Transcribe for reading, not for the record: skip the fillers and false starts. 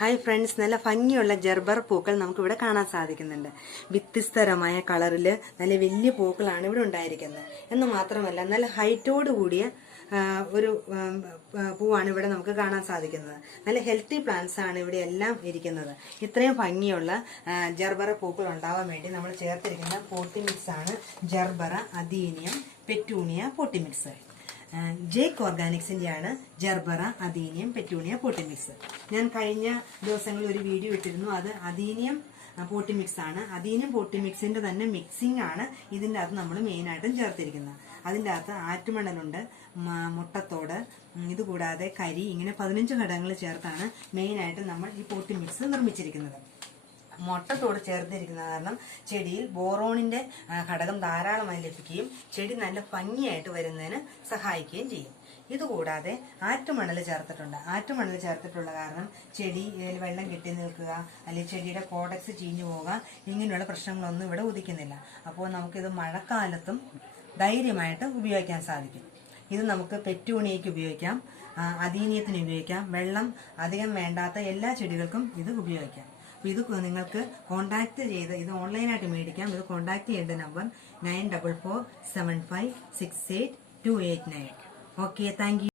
Hi friends, നല്ല ഭംഗിയുള്ള Gerber പൂക്കൾ നമുക്കിവിടെ കാണാൻ സാധിക്കുന്നുണ്ട്. വ്യത്യസ്തരമായ കളറിൽ നല്ല വലിയ പൂക്കളാണ് ഇവിടെ ഉണ്ടായിരിക്കുന്നത്. എന്ന് മാത്രമല്ല നല്ല ഹൈറ്റോട് കൂടിയ ഒരു പൂവാണ് ഇവിടെ നമുക്ക് കാണാൻ സാധിക്കുന്നത്. നല്ല ഹെൽത്തി പ്ലാന്റ്സ് ആണ് ഇവിടെ എല്ലാം ഇരിക്കുന്നത്. ഇത്രയും ഭംഗിയുള്ള ജർബറ പൂക്കൾ ഉണ്ടാവാൻ വേണ്ടി നമ്മൾ ചേർത്തിരിക്കുന്ന പോട്ടി മിക്സ് ആണ് gerbera, adenium, petunia potting mix. Jake ഓർഗാനിക്സിന്റെയാണ് gerbera, adenium, petunia potting mix. ഞാൻ കഴിഞ്ഞ ദിവസങ്ങളിൽ ഒരു വീഡിയോ ഇട്ടിരുന്നു. അത് അദീനിയം പോട്ടി മിക്സ് ആണ്. അദീനിയം പോട്ടി മിക്സിന്റെ തന്നെ മിക്സിംഗ് ആണ് ഇതിന്റെ അകത്ത് നമ്മൾ മെയിനായിട്ടും ചേർത്തിരിക്കുന്നത്. അതിൻ്റെ അകത്ത് ആറ്റുമണലുണ്ട്, മുട്ടത്തോട്, ഇതുകൂടാതെ കരി, ഇങ്ങനെ 15 ഘടകങ്ങൾ ചേർത്താണ് മെയിനായിട്ട് നമ്മൾ ഈ പോട്ടി മിക്സ് നിർമ്മിച്ചിരിക്കുന്നത്. മുട്ടത്തോട് ചേർത്തിരിക്കുന്നത് കാരണം ചെടിയിൽ ബോറോണിന്റെ ഘടകം ധാരാളമായി ലഭിക്കുകയും ചെടി നല്ല ഭംഗിയായിട്ട് വരുന്നതിന് സഹായിക്കുകയും ചെയ്യും. ഇതുകൂടാതെ ആറ്റുമണൽ ചേർത്തിട്ടുണ്ട്. ആറ്റുമണൽ ചേർത്തിട്ടുള്ള കാരണം ചെടി വെള്ളം കെട്ടി നിൽക്കുക, അല്ലെങ്കിൽ ചെടിയുടെ കോഡക്സ് ചീഞ്ഞു പോവുക, ഇങ്ങനെയുള്ള പ്രശ്നങ്ങളൊന്നും ഇവിടെ ഉദിക്കുന്നില്ല. അപ്പോൾ നമുക്കിത് മഴക്കാലത്തും ധൈര്യമായിട്ട് ഉപയോഗിക്കാൻ സാധിക്കും. ഇത് നമുക്ക് പെറ്റൂണിയയ്ക്ക് ഉപയോഗിക്കാം, അദീനിയത്തിന് ഉപയോഗിക്കാം, വെള്ളം അധികം വേണ്ടാത്ത എല്ലാ ചെടികൾക്കും ഇത് ഉപയോഗിക്കാം. ഇത് നിങ്ങൾക്ക് കോൺടാക്ട് ചെയ്ത് ഇത് ഓൺലൈനായിട്ട് മേടിക്കാം. ഇത് കോൺടാക്ട് ചെയ്യേണ്ട നമ്പർ 9447568289. Okay, thank you.